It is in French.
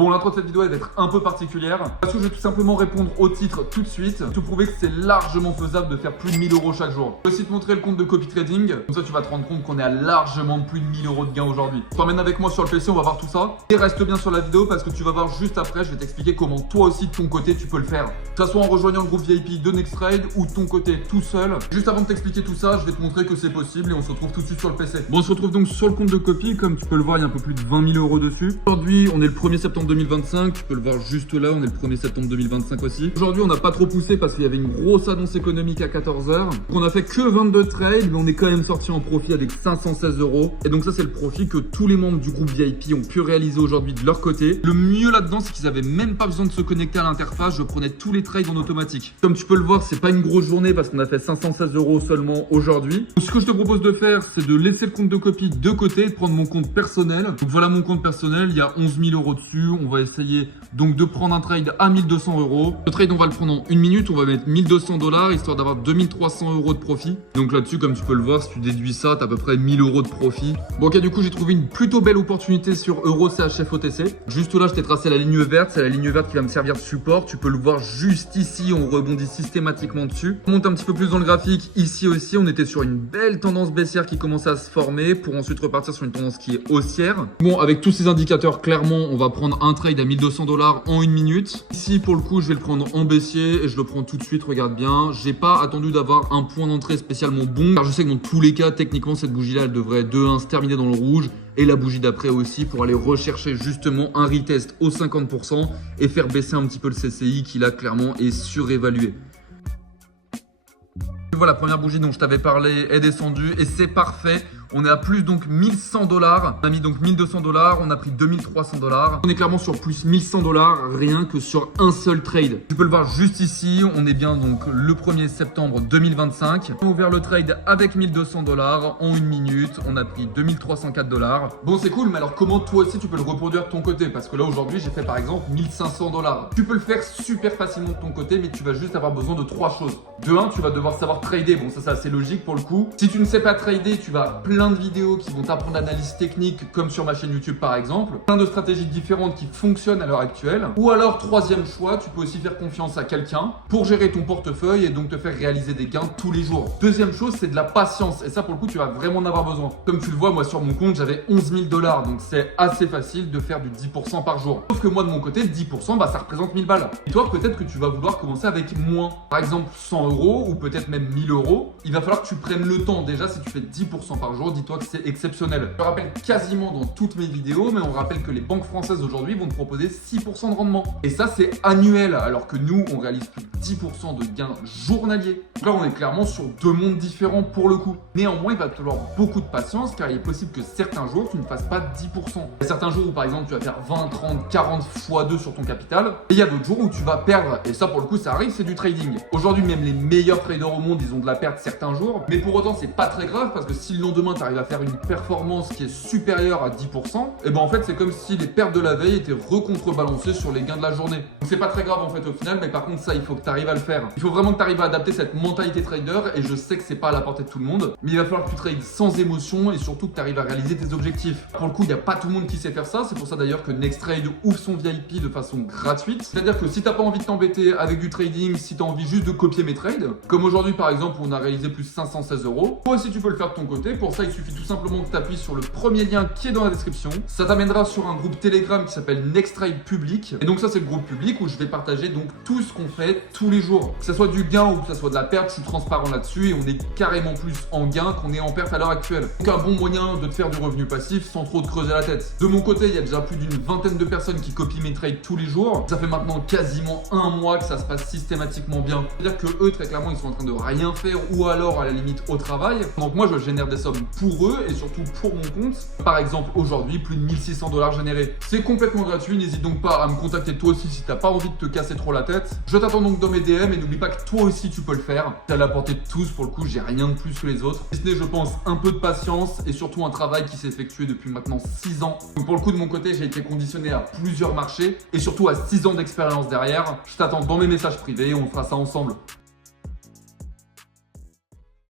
Bon, l'intro de cette vidéo elle va être un peu particulière parce que je vais tout simplement répondre au titre tout de suite, te prouver que c'est largement faisable de faire plus de 1000 € chaque jour. Je vais aussi te montrer le compte de Copy Trading, comme ça tu vas te rendre compte qu'on est à largement plus de 1000 € de gains aujourd'hui. T'emmènes avec moi sur le PC, on va voir tout ça. Et reste bien sur la vidéo parce que tu vas voir juste après, je vais t'expliquer comment toi aussi de ton côté tu peux le faire. Que ce soit en rejoignant le groupe VIP de Nextrade ou de ton côté tout seul. Juste avant de t'expliquer tout ça, je vais te montrer que c'est possible et on se retrouve tout de suite sur le PC. Bon, on se retrouve donc sur le compte de Copy, comme tu peux le voir, il y a un peu plus de 20 000 € dessus. Aujourd'hui, on est le 1er septembre 2025, tu peux le voir juste là, on est le 1er septembre 2025 aussi. Aujourd'hui, on n'a pas trop poussé parce qu'il y avait une grosse annonce économique à 14h. On a fait que 22 trades, mais on est quand même sorti en profit avec 516 €. Et donc ça, c'est le profit que tous les membres du groupe VIP ont pu réaliser aujourd'hui de leur côté. Le mieux là-dedans, c'est qu'ils avaient même pas besoin de se connecter à l'interface. Je prenais tous les trades en automatique. Comme tu peux le voir, c'est pas une grosse journée parce qu'on a fait 516 € seulement aujourd'hui. Ce que je te propose de faire, c'est de laisser le compte de Copy de côté et de prendre mon compte personnel. Donc voilà mon compte personnel, il y a 11 000 € dessus. On va essayer donc de prendre un trade à 1200 €. Le trade, on va le prendre en 1 minute. On va mettre 1200 $ histoire d'avoir 2300 € de profit. Donc là-dessus, comme tu peux le voir, si tu déduis ça, t'as à peu près 1000 € de profit. Bon, ok, du coup, j'ai trouvé une plutôt belle opportunité sur Euro CHF OTC. Juste là, je t'ai tracé la ligne verte. C'est la ligne verte qui va me servir de support. Tu peux le voir juste ici. On rebondit systématiquement dessus. On monte un petit peu plus dans le graphique. Ici aussi, on était sur une belle tendance baissière qui commençait à se former pour ensuite repartir sur une tendance qui est haussière. Bon, avec tous ces indicateurs, clairement, on va prendre un trade à 1200 $ en 1 minute. Ici, pour le coup, je vais le prendre en baissier et je le prends tout de suite. Regarde bien. J'ai pas attendu d'avoir un point d'entrée spécialement bon, car je sais que dans tous les cas, techniquement, cette bougie-là, elle devrait de 1 se terminer dans le rouge et la bougie d'après aussi pour aller rechercher justement un retest au 50% et faire baisser un petit peu le CCI qui là, clairement, est surévalué. Voilà, la première bougie dont je t'avais parlé est descendue et c'est parfait. On est à plus donc 1100 $. On a mis donc 1200 $, on a pris 2300 $. On est clairement sur plus 1100 $ rien que sur un seul trade. Tu peux le voir juste ici, on est bien donc le 1er septembre 2025. On a ouvert le trade avec 1200 $ en 1 minute, on a pris 2304 $. Bon, c'est cool, mais alors comment toi aussi tu peux le reproduire de ton côté? Parce que là aujourd'hui j'ai fait par exemple 1500 $. Tu peux le faire super facilement de ton côté, mais tu vas juste avoir besoin de 3 choses. De 1, tu vas devoir savoir trader. Bon, ça c'est assez logique pour le coup. Si tu ne sais pas trader, tu vas plein de vidéos qui vont t'apprendre l'analyse technique comme sur ma chaîne YouTube par exemple, plein de stratégies différentes qui fonctionnent à l'heure actuelle. Ou alors troisième choix, tu peux aussi faire confiance à quelqu'un pour gérer ton portefeuille et donc te faire réaliser des gains tous les jours. Deuxième chose, c'est de la patience et ça pour le coup tu vas vraiment en avoir besoin. Comme tu le vois, moi sur mon compte j'avais 11 000 $, donc c'est assez facile de faire du 10% par jour. Sauf que moi de mon côté, 10% bah ça représente 1000 balles. Et toi peut-être que tu vas vouloir commencer avec moins, par exemple 100 € ou peut-être même 1000 €. Il va falloir que tu prennes le temps. Déjà si tu fais 10% par jour, dis-toi que c'est exceptionnel. Je le rappelle quasiment dans toutes mes vidéos, mais on rappelle que les banques françaises aujourd'hui vont te proposer 6% de rendement. Et ça c'est annuel, alors que nous on réalise plus de 10% de gains journaliers. Donc là on est clairement sur deux mondes différents pour le coup. Néanmoins il va te falloir beaucoup de patience car il est possible que certains jours tu ne fasses pas 10%. Il y a certains jours où par exemple tu vas faire 20, 30, 40 x 2 sur ton capital. Et il y a d'autres jours où tu vas perdre. Et ça pour le coup ça arrive, c'est du trading. Aujourd'hui même les meilleurs traders au monde ils ont de la perte certains jours. Mais pour autant c'est pas très grave parce que si le lendemain tu arrives à faire une performance qui est supérieure à 10%, et ben en fait c'est comme si les pertes de la veille étaient recontrebalancées sur les gains de la journée. Donc c'est pas très grave en fait au final, mais par contre ça il faut que tu arrives à le faire. Il faut vraiment que tu arrives à adapter cette mentalité trader et je sais que c'est pas à la portée de tout le monde, mais il va falloir que tu trades sans émotion et surtout que tu arrives à réaliser tes objectifs. Pour le coup il n'y a pas tout le monde qui sait faire ça, c'est pour ça d'ailleurs que Nextrade ouvre son VIP de façon gratuite. C'est-à-dire que si t'as pas envie de t'embêter avec du trading, si tu as envie juste de copier mes trades, comme aujourd'hui par exemple où on a réalisé plus 516 €, toi aussi tu peux le faire de ton côté. Pour ça il suffit tout simplement que tu appuies sur le premier lien qui est dans la description. Ça t'amènera sur un groupe Telegram qui s'appelle Nextrade Public. Et donc ça c'est le groupe public où je vais partager donc tout ce qu'on fait tous les jours. Que ce soit du gain ou que ce soit de la perte, je suis transparent là-dessus et on est carrément plus en gain qu'on est en perte à l'heure actuelle. Donc un bon moyen de te faire du revenu passif sans trop te creuser la tête. De mon côté, il y a déjà plus d'une vingtaine de personnes qui copient mes trades tous les jours. Ça fait maintenant quasiment un mois que ça se passe systématiquement bien. C'est-à-dire que eux très clairement ils sont en train de rien faire ou alors à la limite au travail. Donc moi je génère des sommes pour eux et surtout pour mon compte. Par exemple aujourd'hui plus de 1600 $ générés. C'est complètement gratuit, n'hésite donc pas à me contacter toi aussi si t'as pas envie de te casser trop la tête. Je t'attends donc dans mes DM et n'oublie pas que toi aussi tu peux le faire. C'est à la portée de tous, pour le coup j'ai rien de plus que les autres. Si ce n'est je pense un peu de patience et surtout un travail qui s'est effectué depuis maintenant 6 ans. Donc pour le coup de mon côté j'ai été conditionné à plusieurs marchés et surtout à 6 ans d'expérience derrière. Je t'attends dans mes messages privés et on fera ça ensemble.